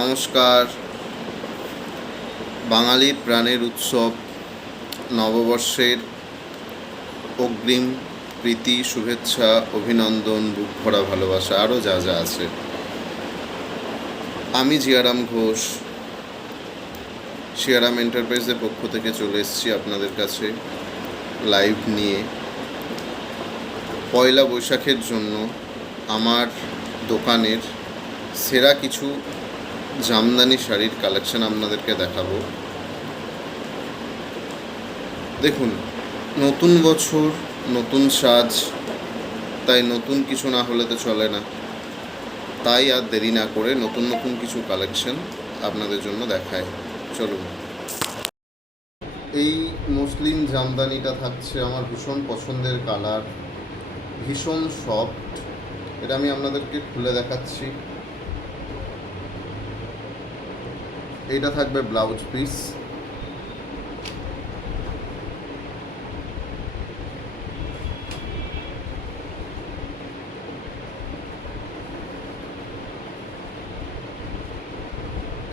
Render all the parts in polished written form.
নমস্কার। বাঙালির প্রাণের উৎসব নববর্ষের অগ্রিম প্রীতি, শুভেচ্ছা, অভিনন্দন, বুক ভরা ভালোবাসা, আরও যা যা আছে। আমি জিয়ারাম ঘোষ, শিয়ারাম এন্টারপ্রাইজের পক্ষ থেকে চলে এসেছি আপনাদের কাছে লাইভ নিয়ে। পয়লা বৈশাখের জন্য আমার দোকানের সেরা কিছু জামদানি শাড়ির কালেকশন আপনাদেরকে দেখাবো। দেখুন, নতুন বছর নতুন সাজ, তাই নতুন কিছু না হলে তো চলে না। তাই আর দেরি না করে নতুন নতুন কিছু কালেকশন আপনাদের জন্য দেখায়। চলুন। এই মসলিন জামদানিটা থাকছে আমার ভীষণ পছন্দের কালার, ভীষণ সফট। এটা আমি আপনাদেরকে খুলে দেখাচ্ছি। এইটা থাকবে ব্লাউজ পিস।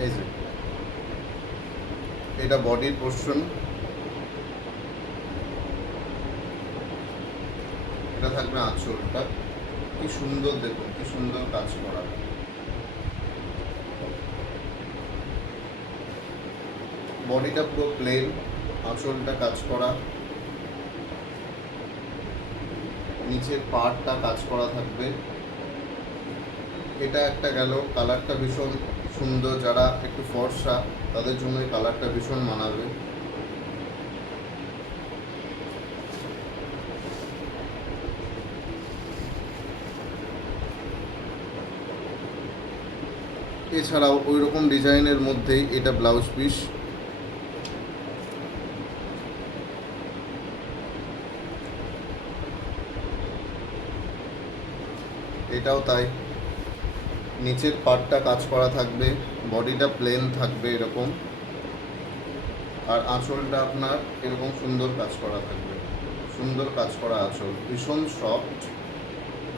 এই যে এটা বডির পোর্শন, এটা থাকবে আঁচলটা। কি সুন্দর, দেখুন কি সুন্দর কাজ করা। বডিটা পুরো প্লেন, আঁচলটা কাজ করা, নিচের পাড়টা কাজ করা থাকবে। এটা একটা গেল, কালারটা ভীষণ সুন্দর। যারা একটু ফর্সা তাদের জন্য এই কালারটা ভীষণ মানাবে। এছাড়াও ওই রকম ডিজাইনের মধ্যেই এটা ব্লাউজ পিস। এটাও তাই, নিচের পার্টটা কাজ করা থাকবে, বডিটা প্লেন থাকবে এরকম, আর আঁচলটা আপনার এরকম সুন্দর কাজ করা থাকবে। সুন্দর কাজ করা আঁচল, ভীষণ সফট।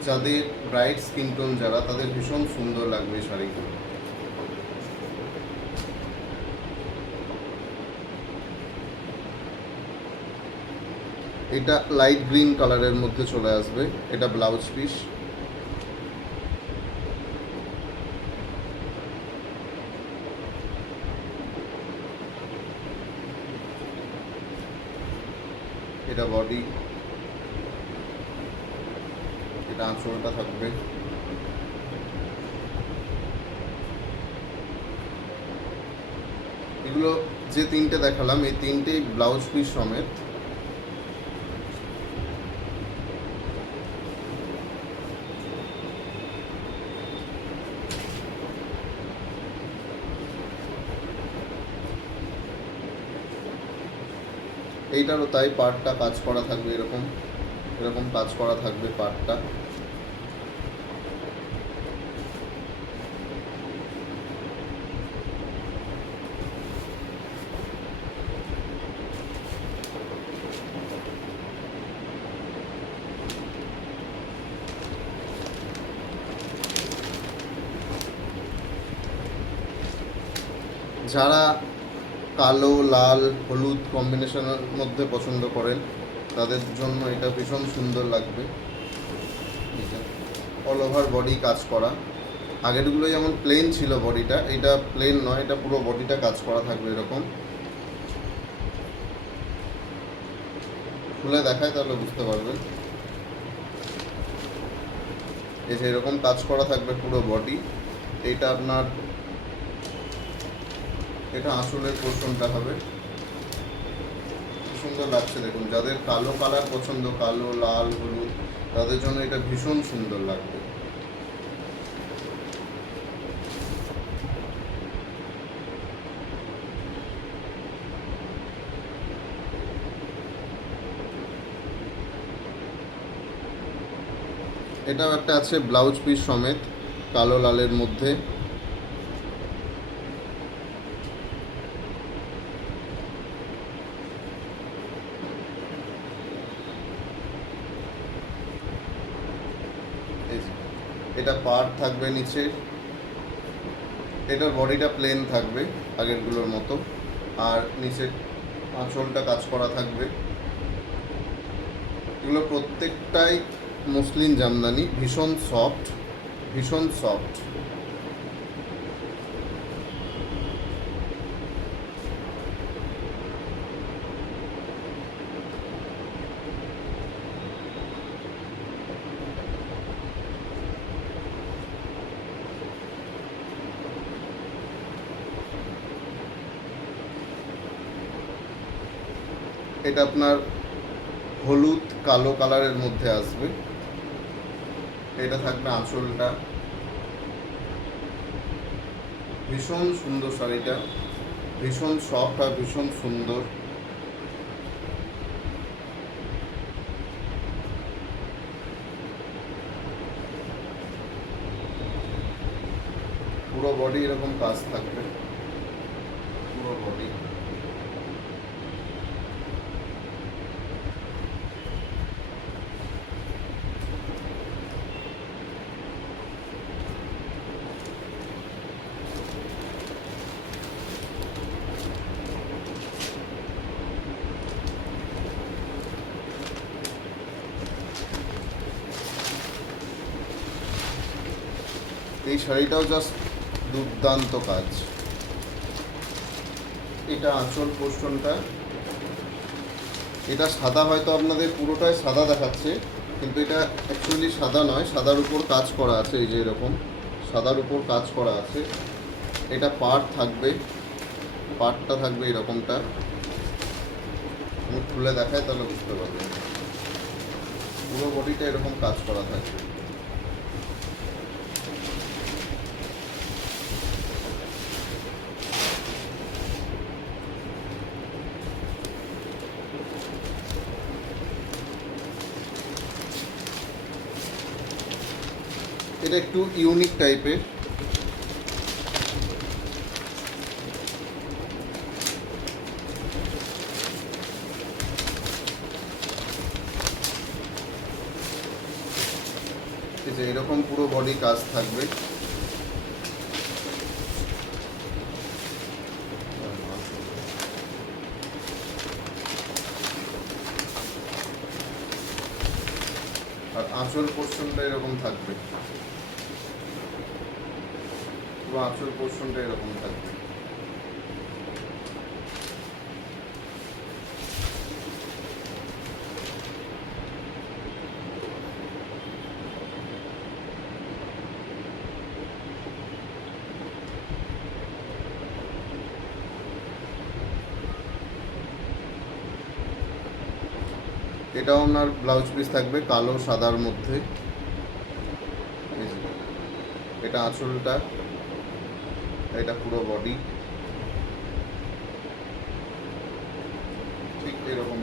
যাদের ব্রাইট স্কিন টোন যারা, তাদের ভীষণ সুন্দর লাগবে এই শাড়িগুলো। এটা লাইট গ্রিন কালারের মধ্যে চলে আসবে। এটা ব্লাউজ পিস। এটা বডি, এটা আঁচলটা থাকবে। এগুলো যে তিনটে দেখালাম, এই তিনটেই ব্লাউজ পিস সমেত। এইটারও তাই, পার্টটা কাজ করা থাকবে এরকম, এরকম কাজ করা থাকবে পার্টটা। যারা কালো, লাল, হলুদ কম্বিনেশনের মধ্যে পছন্দ করেন, তাদের জন্য এটা ভীষণ সুন্দর লাগবে। অল ওভার বডি কাজ করা। আগেরগুলো যেমন প্লেন ছিল বডিটা, এটা প্লেন নয়, এটা পুরো বডিটা কাজ করা থাকবে এরকম। খুলে দেখায় তাহলে বুঝতে পারবেন। এই যে এরকম কাজ করা থাকবে পুরো বডি। এইটা আপনার, এটা আঁচলের পোর্শনটা হবে। সুন্দর লাগছে দেখুন। যাদের কালো কালার পছন্দ, কালো, লাল, হলুদ, তাদের জন্য এটা ভীষণ সুন্দর লাগবে। এটাও একটা আছে ব্লাউজ পিস সমেত, কালো লালের মধ্যে। এটা পাড় থাকবে নিচে, এটার বডিটা প্লেন থাকবে আগেরগুলোর মতো, আর নিচে আঁচলটা কাজ করা থাকবে। এগুলো প্রত্যেকটাই মসলিন জামদানি, ভীষণ সফট, ভীষণ সফট। এটা আপনার হলুদ কালো কালারের মধ্যে আসবে। এটা থাকবে আঁচলটা। ভীষণ সুন্দর শাড়িটা, ভীষণ সফট আর ভীষণ সুন্দর। পুরো বডি এরকম কাজ থাকবে, পুরো বডি। এই শাড়িটাও জাস্ট দুর্দান্ত কাজ। এটা আঁচল পোর্শনটা, এটা সাদা, হয়তো আপনাদের পুরোটাই সাদা দেখাচ্ছে, কিন্তু এটা অ্যাকচুয়ালি সাদা নয়, সাদার উপর কাজ করা আছে, এই যে এরকম সাদার উপর কাজ করা আছে। এটা পাড় থাকবে, পাড়টা থাকবে এরকমটা, আমি খুলে দেখাই তাহলে বুঝতে পারবেন। পুরো বডিটা এরকম কাজ করা থাকবে। এটা একটু ইউনিক টাইপের। এই যে এরকম পুরো বডি কাজ থাকবে। আর আঁচল পোর্শনটা এরকম থাকবে, পুরো আঁচল পোর্শনটা এরকম থাকবে। এটাও আপনার ব্লাউজ পিস থাকবে কালো সাদার মধ্যে। এটা আঁচলটা, এটা পুরো বডি ঠিক এরকম।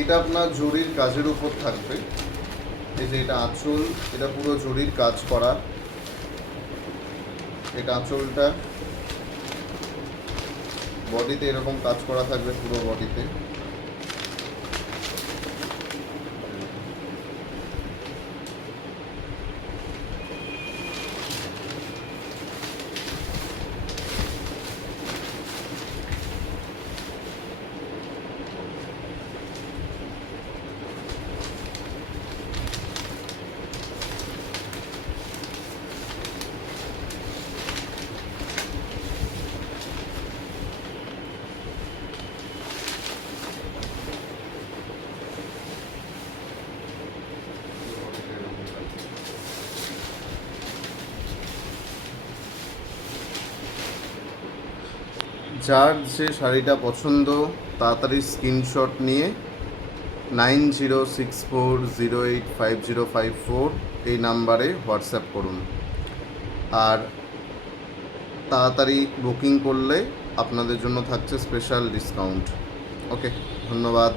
এটা আপনার জরির কাজের উপর থাকবে। এই যে এটা আঁচল, এটা পুরো জরির কাজ করা। এটা আঁচলটা, বডিতে এরকম কাজ করা থাকবে পুরো বডিতে। যার যে শাড়িটা পছন্দ তাড়াতাড়ি স্ক্রিনশট নিয়ে 9064085054 এই নাম্বারে হোয়াটসঅ্যাপ করুন। আর তাড়াতাড়ি বুকিং করলে আপনাদের জন্য থাকছে স্পেশাল ডিসকাউন্ট। ওকে, ধন্যবাদ।